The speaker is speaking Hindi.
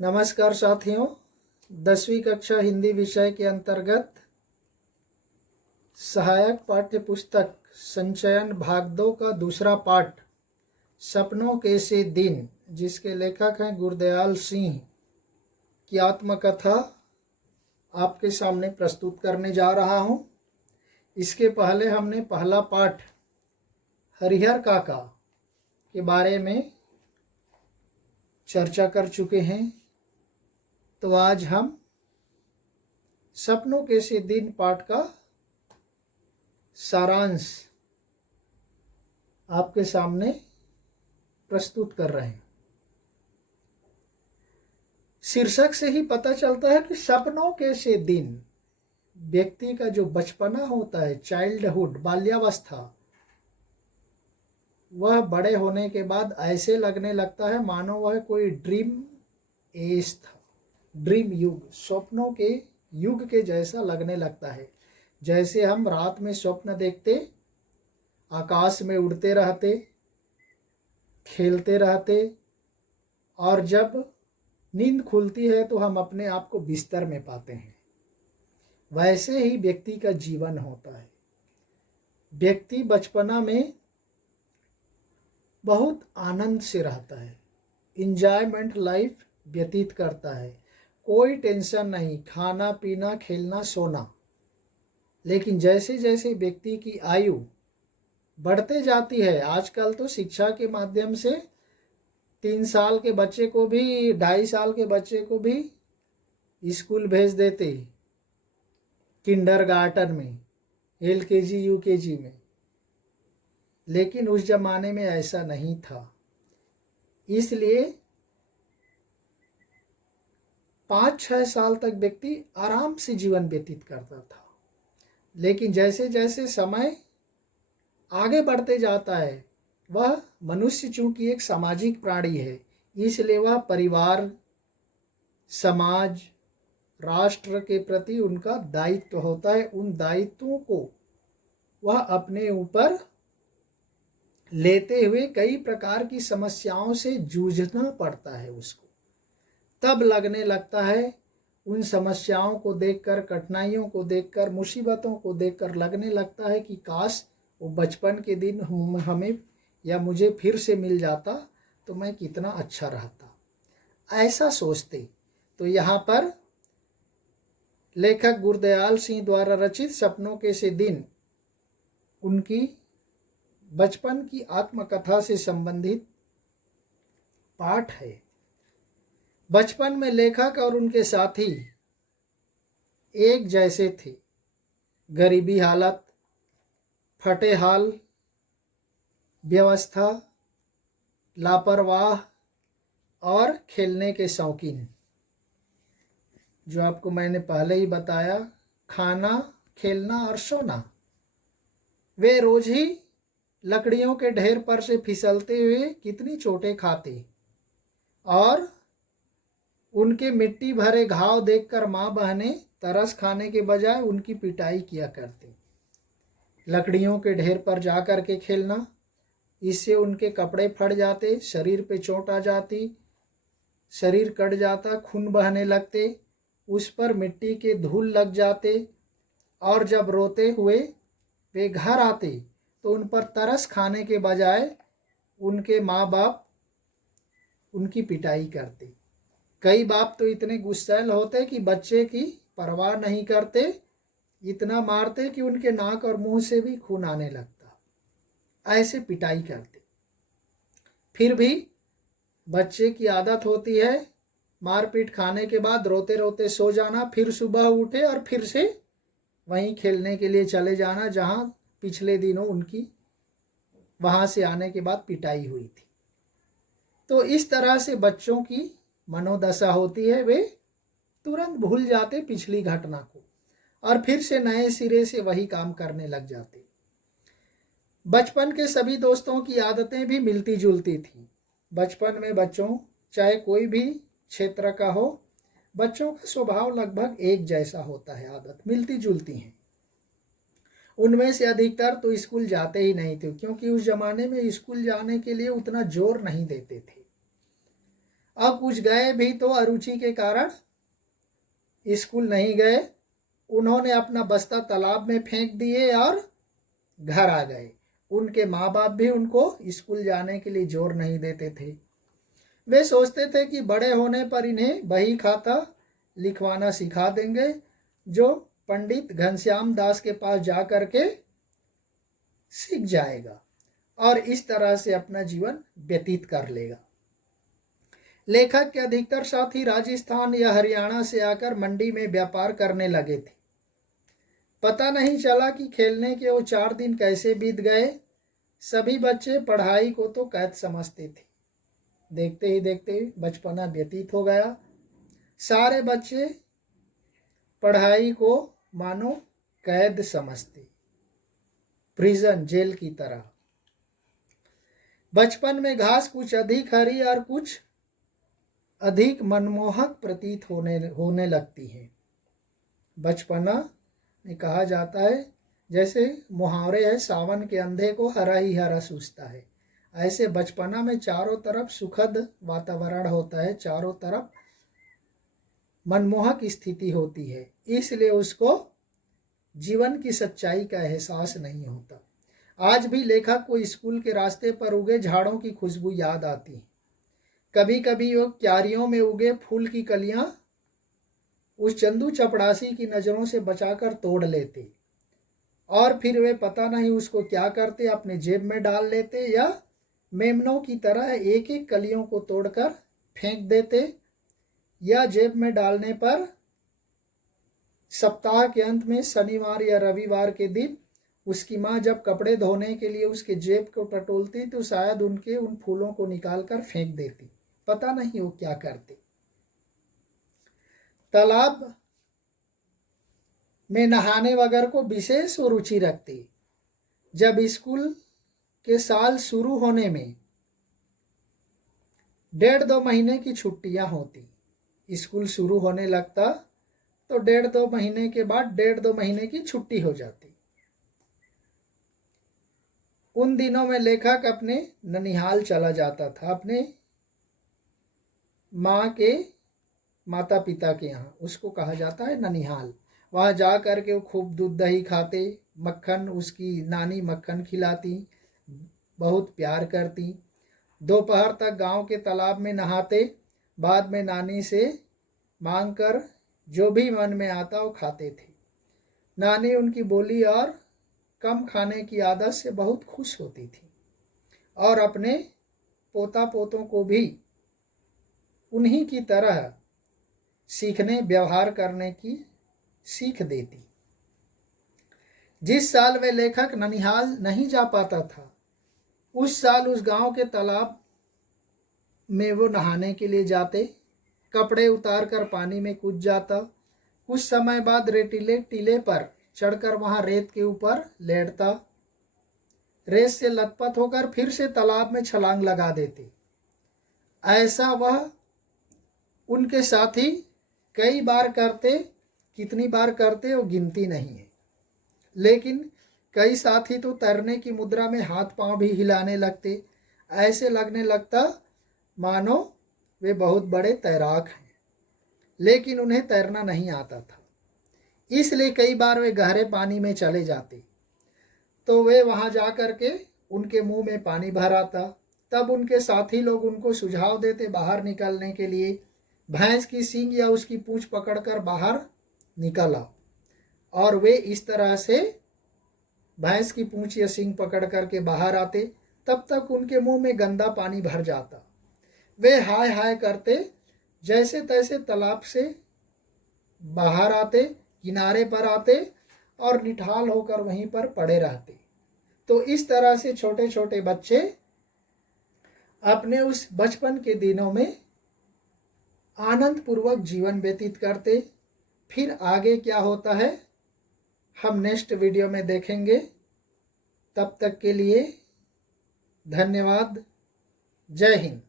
नमस्कार साथियों, 10वीं कक्षा हिंदी विषय के अंतर्गत सहायक पाठ्य पुस्तक संचयन भाग 2 का दूसरा पाठ सपनों के से दिन, जिसके लेखक हैं गुरदयाल सिंह की आत्मकथा आपके सामने प्रस्तुत करने जा रहा हूं। इसके पहले हमने पहला पाठ हरिहर काका के बारे में चर्चा कर चुके हैं। तो आज हम सपनों के से दिन पाठ का सारांश आपके सामने प्रस्तुत कर रहे हैं। शीर्षक से ही पता चलता है कि सपनों के से दिन, व्यक्ति का जो बचपना होता है, चाइल्डहुड, बाल्यावस्था, वह बड़े होने के बाद ऐसे लगने लगता है मानो वह कोई ड्रीम एज था, ड्रीम युग, स्वप्नों के युग के जैसा लगने लगता है। जैसे हम रात में स्वप्न देखते, आकाश में उड़ते रहते, खेलते रहते, और जब नींद खुलती है तो हम अपने आप को बिस्तर में पाते हैं। वैसे ही व्यक्ति का जीवन होता है। व्यक्ति बचपना में बहुत आनंद से रहता है, इंजॉयमेंट लाइफ व्यतीत करता है, कोई टेंशन नहीं, खाना पीना खेलना सोना। लेकिन जैसे जैसे व्यक्ति की आयु बढ़ते जाती है, आजकल तो शिक्षा के माध्यम से 3 साल के बच्चे को भी, 2.5 साल के बच्चे को भी स्कूल भेज देते, किंडरगार्टन में, LKG UKG में। लेकिन उस जमाने में ऐसा नहीं था, इसलिए 5-6 साल तक व्यक्ति आराम से जीवन व्यतीत करता था। लेकिन जैसे जैसे समय आगे बढ़ते जाता है, वह मनुष्य चूंकि एक सामाजिक प्राणी है, इसलिए वह परिवार, समाज, राष्ट्र के प्रति उनका दायित्व होता है। उन दायित्वों को वह अपने ऊपर लेते हुए कई प्रकार की समस्याओं से जूझना पड़ता है उसको। तब लगने लगता है, उन समस्याओं को देखकर, कठिनाइयों को देखकर, मुसीबतों को देखकर लगने लगता है कि काश वो बचपन के दिन हमें या मुझे फिर से मिल जाता तो मैं कितना अच्छा रहता, ऐसा सोचते। तो यहाँ पर लेखक गुरदयाल सिंह द्वारा रचित सपनों के से दिन उनकी बचपन की आत्मकथा से संबंधित पाठ है। बचपन में लेखक और उनके साथी एक जैसे थे। गरीबी हालत, फटे हाल व्यवस्था, लापरवाह और खेलने के शौकीन। जो आपको मैंने पहले ही बताया, खाना, खेलना और सोना। वे रोज ही लकड़ियों के ढेर पर से फिसलते हुए कितनी चोटें खाते, और उनके मिट्टी भरे घाव देखकर माँ बहनें तरस खाने के बजाय उनकी पिटाई किया करती। लकड़ियों के ढेर पर जा कर के खेलना, इससे उनके कपड़े फट जाते, शरीर पे चोट आ जाती, शरीर कट जाता, खून बहने लगते, उस पर मिट्टी के धूल लग जाते, और जब रोते हुए वे घर आते तो उन पर तरस खाने के बजाय उनके माँ बाप उनकी पिटाई करते। कई बाप तो इतने गुस्सैल होते कि बच्चे की परवाह नहीं करते, इतना मारते कि उनके नाक और मुंह से भी खून आने लगता, ऐसे पिटाई करते। फिर भी बच्चे की आदत होती है मारपीट खाने के बाद रोते रोते सो जाना, फिर सुबह उठे और फिर से वहीं खेलने के लिए चले जाना जहां पिछले दिनों उनकी वहां से आने के बाद पिटाई हुई थी। तो इस तरह से बच्चों की मनोदशा होती है, वे तुरंत भूल जाते पिछली घटना को और फिर से नए सिरे से वही काम करने लग जाते। बचपन के सभी दोस्तों की आदतें भी मिलती जुलती थी। बचपन में बच्चों, चाहे कोई भी क्षेत्र का हो, बच्चों का स्वभाव लगभग एक जैसा होता है, आदत मिलती जुलती हैं। उनमें से अधिकतर तो स्कूल जाते ही नहीं थे, क्योंकि उस जमाने में स्कूल जाने के लिए उतना जोर नहीं देते थे। अब कुछ गए भी तो अरुचि के कारण स्कूल नहीं गए। उन्होंने अपना बस्ता तालाब में फेंक दिए और घर आ गए। उनके माँ बाप भी उनको स्कूल जाने के लिए जोर नहीं देते थे। वे सोचते थे कि बड़े होने पर इन्हें बही खाता लिखवाना सिखा देंगे, जो पंडित घनश्याम दास के पास जा कर के सीख जाएगा और इस तरह से अपना जीवन व्यतीत कर लेगा। लेखक के अधिकतर साथी राजस्थान या हरियाणा से आकर मंडी में व्यापार करने लगे थे। पता नहीं चला कि खेलने के वो 4 दिन कैसे बीत गए। सभी बच्चे पढ़ाई को तो कैद समझते थे। देखते ही देखते बचपना व्यतीत हो गया। सारे बच्चे पढ़ाई को मानो कैद समझते, प्रिजन, जेल की तरह। बचपन में घास कुछ अधिक हरी और कुछ अधिक मनमोहक प्रतीत होने लगती है। बचपना में कहा जाता है, जैसे मुहावरे है, सावन के अंधे को हरा ही हरा सूझता है। ऐसे बचपना में चारों तरफ सुखद वातावरण होता है, चारों तरफ मनमोहक स्थिति होती है, इसलिए उसको जीवन की सच्चाई का एहसास नहीं होता। आज भी लेखक को स्कूल के रास्ते पर उगे झाड़ों की खुशबू याद आती है। कभी कभी वो क्यारियों में उगे फूल की कलियां उस चंदू चपड़ासी की नज़रों से बचाकर तोड़ लेते और फिर वे पता नहीं उसको क्या करते, अपने जेब में डाल लेते या मेमनों की तरह एक एक कलियों को तोड़कर फेंक देते, या जेब में डालने पर सप्ताह के अंत में शनिवार या रविवार के दिन उसकी माँ जब कपड़े धोने के लिए उसके जेब को टटोलती तो शायद उनके उन फूलों को निकालकर फेंक देती। पता नहीं वो क्या करते। तालाब में नहाने वगैरह को विशेष रुचि रखती। जब स्कूल के साल शुरू होने में 1.5-2 महीने की छुट्टियां होती, स्कूल शुरू होने लगता तो 1.5-2 महीने के बाद 1.5-2 महीने की छुट्टी हो जाती। उन दिनों में लेखक अपने ननिहाल चला जाता था, अपने माँ के माता पिता के यहाँ, उसको कहा जाता है ननिहाल। वहाँ जा कर के वो खूब दूध दही खाते, मक्खन, उसकी नानी मक्खन खिलाती, बहुत प्यार करती। दोपहर तक गांव के तालाब में नहाते, बाद में नानी से मांग कर जो भी मन में आता वो खाते थे। नानी उनकी बोली और कम खाने की आदत से बहुत खुश होती थी और अपने पोता पोतों को भी उन्हीं की तरह सीखने, व्यवहार करने की सीख देती। जिस साल वे लेखक ननिहाल नहीं जा पाता था, उस साल उस गांव के तालाब में वो नहाने के लिए जाते, कपड़े उतार कर पानी में कूद जाता। कुछ समय बाद रेतीले टीले पर चढ़कर वहां रेत के ऊपर लेटता, रेत से लथपथ होकर फिर से तालाब में छलांग लगा देते। ऐसा वह उनके साथी कई बार करते, कितनी बार करते वो गिनती नहीं है। लेकिन कई साथी तो तैरने की मुद्रा में हाथ पांव भी हिलाने लगते, ऐसे लगने लगता मानो वे बहुत बड़े तैराक हैं, लेकिन उन्हें तैरना नहीं आता था। इसलिए कई बार वे गहरे पानी में चले जाते तो वे वहां जा कर के उनके मुंह में पानी भर आता। तब उनके साथी लोग उनको सुझाव देते बाहर निकलने के लिए, भैंस की सींग या उसकी पूंछ पकड़कर बाहर निकल आओ। और वे इस तरह से भैंस की पूंछ या सींग पकड़ करके बाहर आते। तब तक उनके मुंह में गंदा पानी भर जाता। वे हाय हाय करते, जैसे तैसे तालाब से बाहर आते, किनारे पर आते और निठाल होकर वहीं पर पड़े रहते। तो इस तरह से छोटे छोटे बच्चे अपने उस बचपन के दिनों में आनंद पूर्वक जीवन व्यतीत करते। फिर आगे क्या होता है हम नेक्स्ट वीडियो में देखेंगे। तब तक के लिए धन्यवाद। जय हिंद।